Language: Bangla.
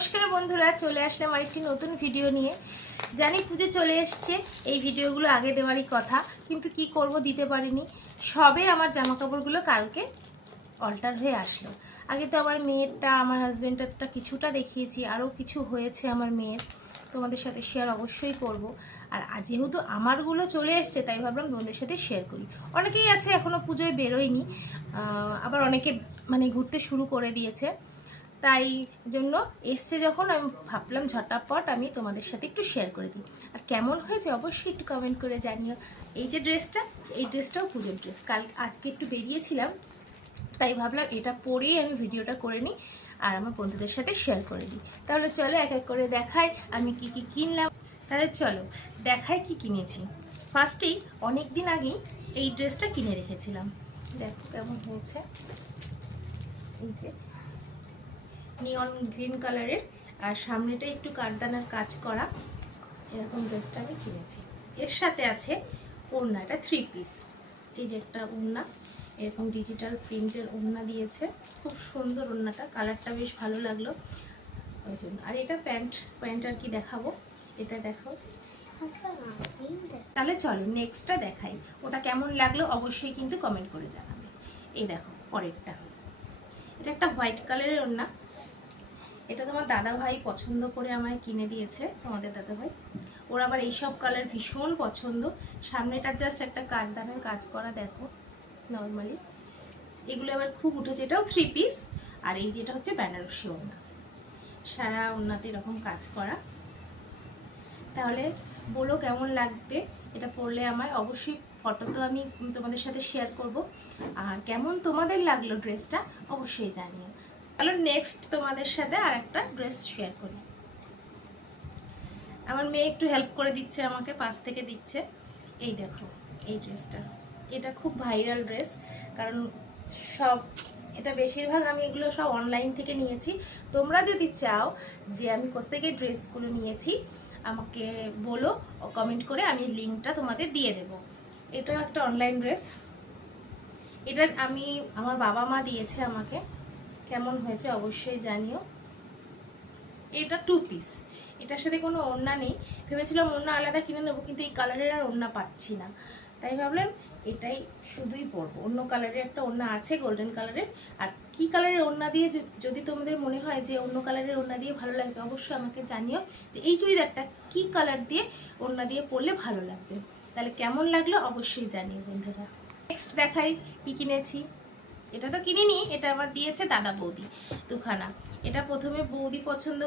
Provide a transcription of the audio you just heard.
নমস্কার বন্ধুরা, চলে আসলাম আরেকটি নতুন ভিডিও নিয়ে। জানি পুজো চলে এসছে, এই ভিডিওগুলো আগে দেওয়ারই কথা, কিন্তু কি করব, দিতে পারিনি। সবে আমার জামা কাপড়গুলো কালকে অল্টার হয়ে আসলো। আগে তো আমার মেয়েরটা, আমার হাজব্যান্ডেরটা কিছুটা দেখিয়েছি, আরও কিছু হয়েছে আমার মেয়ের, তোমাদের সাথে শেয়ার অবশ্যই করব। আর যেহেতু আমারগুলো চলে এসছে, তাই ভাবলাম তোমাদের সাথে শেয়ার করি। অনেকেই আছে এখনও পুজোয় বেরোয়নি, আবার অনেকে ঘুরতে শুরু করে দিয়েছে, তাই জন্য এসছে যখন আমি ভাবলাম ঝটাপট আমি তোমাদের সাথে একটু শেয়ার করে দিই। আর কেমন হয়েছে অবশ্যই একটু কমেন্ট করে জানিও। এই যে ড্রেসটা, এই ড্রেসটাও পুজোর ড্রেস। আজকে একটু বেরিয়েছিলাম, তাই ভাবলাম এটা পরেই আমি ভিডিওটা করে নিই আর আমার বন্ধুদের সাথে শেয়ার করে দিই। তাহলে চলো এক এক করে দেখাই আমি কি কি কিনলাম। তাহলে চলো দেখাই কি কিনেছি। ফার্স্টেই অনেক দিন আগেই এই ড্রেসটা কিনে রেখেছিলাম, দেখো কেমন হয়েছে। এই যে নিয়ন গ্রিন কালারের, আর সামনেটা একটু কাঠদানার কাজ করা, এরকম ড্রেসটা আমি কিনেছি। এর সাথে আছে ওড়না, এটা 3 পিস। এই যে একটা ওড়না, এরকম ডিজিটাল প্রিন্টের ওড়না দিয়েছে, খুব সুন্দর ওড়নাটা, কালারটা বেশ ভালো লাগলো ওই জন্য। আর এটা প্যান্ট আর কি দেখাবো, এটা দেখো। তাহলে চলো নেক্সটটা দেখাই, ওটা কেমন লাগলো অবশ্যই কিন্তু কমেন্ট করে জানাবে। এই দেখো পরেরটা, এটা একটা হোয়াইট কালারের ওড়না। এটা তোমার দাদা ভাই পছন্দ করে আমায় কিনে দিয়েছে, তোমাদের দাদা ভাই। ওর আবার এইসব কালার ভীষণ পছন্দ। সামনেটা জাস্ট একটা কাঠদানের কাজ করা, দেখো নর্মালি। এগুলো আবার খুব উঠেছে, এটাও 3 পিস। আর এই যেটা হচ্ছে বেনারসি ওড়না, সারা ওড়নাতে এরকম কাজ করা। তাহলে বলো কেমন লাগবে এটা পরলে আমায়, অবশ্যই ফটো তো আমি তোমাদের সাথে শেয়ার করব। আর কেমন তোমাদের লাগলো ড্রেসটা অবশ্যই জানিও। তাহলে নেক্সট তোমাদের সাথে আর একটা ড্রেস শেয়ার করি। আমার মেয়ে একটু হেল্প করে দিচ্ছে আমাকে, পাশ থেকে দিচ্ছে। এই দেখো এই ড্রেসটা, এটা খুব ভাইরাল ড্রেস, কারণ এটা বেশিরভাগ আমি এগুলো সব অনলাইন থেকে নিয়েছি। তোমরা যদি চাও যে আমি কোত্থেকে ড্রেসগুলো নিয়েছি আমাকে বলো কমেন্ট করে, আমি লিঙ্কটা তোমাদের দিয়ে দেব। এটা একটা অনলাইন ড্রেস, এটা আমার বাবা মা দিয়েছে আমাকে। কেমন হয়েছে অবশ্যই জানিও। এটা 2 পিস, এটার সাথে কোনো ওড়না নেই। ভেবেছিলাম ওড়না আলাদা কিনে নেবো, কিন্তু এই কালারের আর ওড়না পাচ্ছি না, তাই ভাবলাম এটাই শুধুই পরবো। অন্য কালারের একটা ওড়না আছে, গোল্ডেন কালারের। আর কি কালারের ওড়না দিয়ে যদি তোমাদের মনে হয় যে অন্য কালারের ওড়না দিয়ে ভালো লাগবে, অবশ্যই আমাকে জানিও যে এই চুড়িদারটা কি কালার দিয়ে ওড়না দিয়ে পরলে ভালো লাগবে। তাহলে কেমন লাগলো অবশ্যই জানিও বন্ধুরা। নেক্সট দেখাই কি কিনেছি। এটা তো কিনিনি, এটা আবার দিয়েছে দাদা বৌদি দুখানা। এটা প্রথমে বৌদি পছন্দ